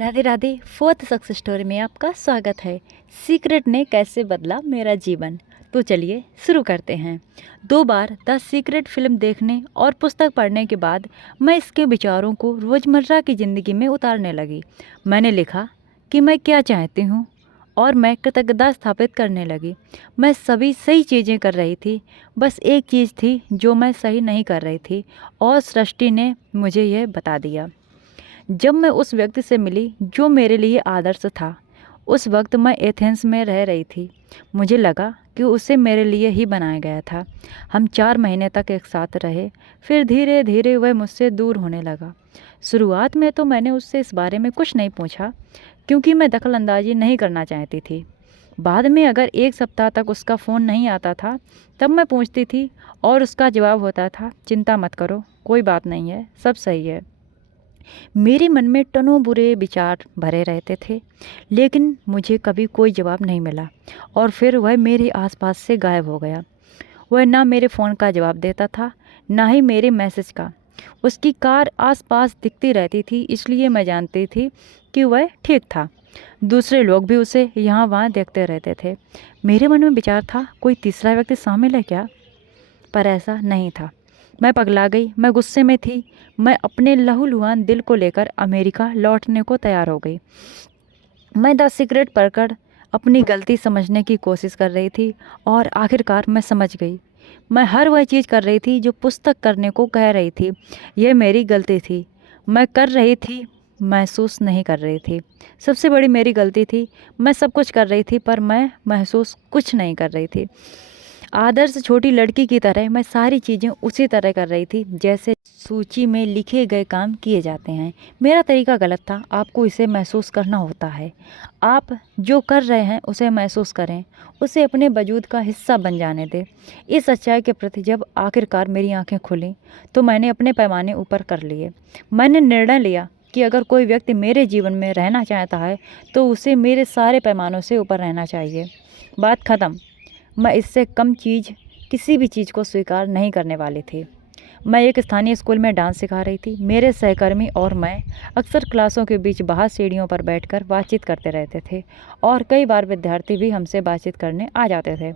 Radhe Radhe. Fourth success story में आपका स्वागत है। सीक्रेट ने कैसे बदला मेरा जीवन। तो चलिए शुरू करते हैं। 2 बार द सीक्रेट फिल्म देखने और पुस्तक पढ़ने के बाद मैं इसके विचारों को रोज़मर्रा की ज़िंदगी में उतारने लगी। मैंने लिखा कि मैं क्या चाहती हूँ और मैं कृतज्ञता स्थापित करने लगी। मैं सभी सही चीज़ें कर रही थी, बस एक चीज़ थी जो मैं सही नहीं कर रही थी और सृष्टि ने मुझे यह बता दिया। जब मैं उस व्यक्ति से मिली जो मेरे लिए आदर्श था, उस वक्त मैं एथेंस में रह रही थी। मुझे लगा कि उसे मेरे लिए ही बनाया गया था। हम 4 महीने तक एक साथ रहे, फिर धीरे धीरे वह मुझसे दूर होने लगा। शुरुआत में तो मैंने उससे इस बारे में कुछ नहीं पूछा, क्योंकि मैं दखल अंदाजी नहीं करना चाहती थी। बाद में अगर 1 सप्ताह तक उसका फ़ोन नहीं आता था, तब मैं पूछती थी और उसका जवाब होता था, चिंता मत करो, कोई बात नहीं है, सब सही है। मेरे मन में टनों बुरे विचार भरे रहते थे, लेकिन मुझे कभी कोई जवाब नहीं मिला और फिर वह मेरे आसपास से गायब हो गया। वह ना मेरे फ़ोन का जवाब देता था, ना ही मेरे मैसेज का। उसकी कार आसपास दिखती रहती थी, इसलिए मैं जानती थी कि वह ठीक था। दूसरे लोग भी उसे यहाँ वहाँ देखते रहते थे। मेरे मन में विचार था, कोई तीसरा व्यक्ति शामिल है क्या? पर ऐसा नहीं था। मैं पगला गई, मैं गुस्से में थी। मैं अपने लहूलुहान दिल को लेकर अमेरिका लौटने को तैयार हो गई। मैं द सीक्रेट पढ़कर अपनी गलती समझने की कोशिश कर रही थी और आखिरकार मैं समझ गई। मैं हर वह चीज़ कर रही थी जो पुस्तक करने को कह रही थी। यह मेरी गलती थी। मैं कर रही थी, महसूस नहीं कर रही थी। सबसे बड़ी मेरी गलती थी। मैं सब कुछ कर रही थी, पर मैं महसूस कुछ नहीं कर रही थी। आदर्श छोटी लड़की की तरह मैं सारी चीज़ें उसी तरह कर रही थी जैसे सूची में लिखे गए काम किए जाते हैं। मेरा तरीका गलत था। आपको इसे महसूस करना होता है। आप जो कर रहे हैं उसे महसूस करें, उसे अपने वजूद का हिस्सा बन जाने दें। इस सच्चाई के प्रति जब आखिरकार मेरी आंखें खुलीं, तो मैंने अपने पैमाने ऊपर कर लिए। मैंने निर्णय लिया कि अगर कोई व्यक्ति मेरे जीवन में रहना चाहता है, तो उसे मेरे सारे पैमानों से ऊपर रहना चाहिए। बात ख़त्म। मैं इससे कम चीज़, किसी भी चीज़ को स्वीकार नहीं करने वाली थी। मैं एक स्थानीय स्कूल में डांस सिखा रही थी। मेरे सहकर्मी और मैं अक्सर क्लासों के बीच बाहर सीढ़ियों पर बैठकर बातचीत करते रहते थे और कई बार विद्यार्थी भी हमसे बातचीत करने आ जाते थे।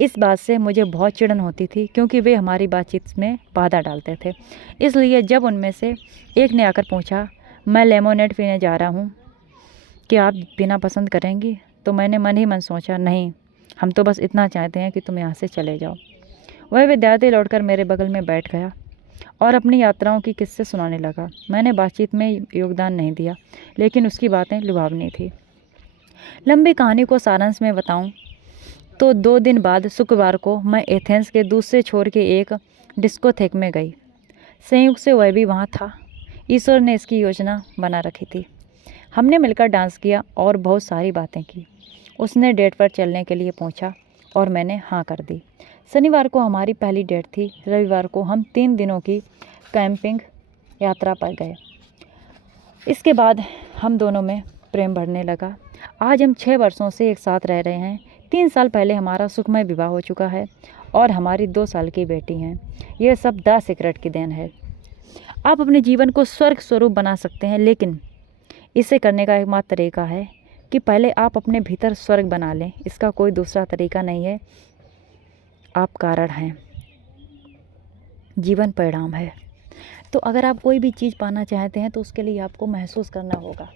इस बात से मुझे बहुत चिढ़न होती थी, क्योंकि वे हमारी बातचीत में बाधा डालते थे। इसलिए जब उनमें से एक ने आकर पूछा, मैं लेमोनेड पीने जा रहा हूँ, क्या आप पीना पसंद करेंगी? तो मैंने मन ही मन सोचा, नहीं, हम तो बस इतना चाहते हैं कि तुम यहाँ से चले जाओ। वह विद्यार्थी लौटकर मेरे बगल में बैठ गया और अपनी यात्राओं की किस्से सुनाने लगा। मैंने बातचीत में योगदान नहीं दिया, लेकिन उसकी बातें लुभावनी थी। लंबी कहानी को सारांश में बताऊं तो 2 दिन बाद शुक्रवार को मैं एथेंस के दूसरे छोर के एक डिस्कोथेक में गई। संयोग से वह भी वहाँ था। ईश्वर ने इसकी योजना बना रखी थी। हमने मिलकर डांस किया और बहुत सारी बातें की। उसने डेट पर चलने के लिए पूछा और मैंने हाँ कर दी। शनिवार को हमारी पहली डेट थी। रविवार को हम 3 दिनों की कैंपिंग यात्रा पर गए। इसके बाद हम दोनों में प्रेम बढ़ने लगा। आज हम 6 वर्षों से एक साथ रह रहे हैं। 3 साल पहले हमारा सुखमय विवाह हो चुका है और हमारी 2 साल की बेटी हैं। यह सब द सीक्रेट की देन है। आप अपने जीवन को स्वर्ग स्वरूप बना सकते हैं, लेकिन इसे करने का एकमात्र तरीका है कि पहले आप अपने भीतर स्वर्ग बना लें। इसका कोई दूसरा तरीका नहीं है। आप कारण हैं, जीवन परिणाम है। तो अगर आप कोई भी चीज़ पाना चाहते हैं तो उसके लिए आपको महसूस करना होगा।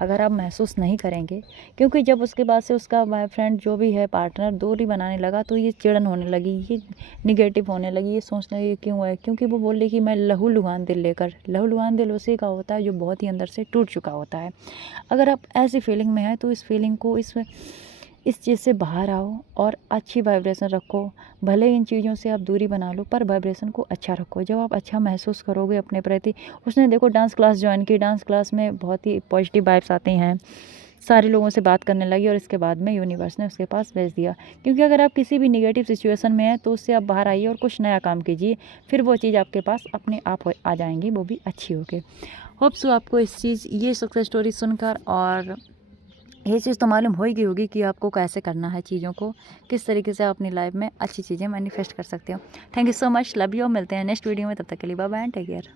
अगर आप महसूस नहीं करेंगे, क्योंकि जब उसके बाद से उसका बॉयफ्रेंड जो भी है, पार्टनर, दूरी बनाने लगा, तो ये चिड़न होने लगी, ये निगेटिव होने लगी, ये सोचने लगी क्यों है, क्योंकि वो बोल रही कि मैं लहूलुहान दिल लेकर। लहूलुहान दिल उसी का होता है जो बहुत ही अंदर से टूट चुका होता है। अगर आप ऐसी फीलिंग में हैं तो इस फीलिंग को, इस चीज़ से बाहर आओ और अच्छी वाइब्रेशन रखो। भले इन चीज़ों से आप दूरी बना लो, पर वाइब्रेशन को अच्छा रखो। जब आप अच्छा महसूस करोगे अपने प्रति। उसने देखो डांस क्लास ज्वाइन की। डांस क्लास में बहुत ही पॉजिटिव वाइब्स आती हैं। सारे लोगों से बात करने लगी और इसके बाद में यूनिवर्स ने उसके पास भेज दिया। क्योंकि अगर आप किसी भी निगेटिव सिचुएशन में हैं तो उससे आप बाहर आइए और कुछ नया काम कीजिए। फिर वो चीज़ आपके पास अपने आप आ जाएंगी, वो भी अच्छी होके। होप सो आपको ये सक्सेस स्टोरी सुनकर और ये चीज़ तो मालूम हो ही गई होगी कि आपको कैसे करना है चीज़ों को, किस तरीके से आप अपनी लाइफ में अच्छी चीज़ें मैनिफेस्ट कर सकते हो। Thank you so much. Love you. मिलते हैं नेक्स्ट वीडियो में। तब तक के लिए bye bye and take care.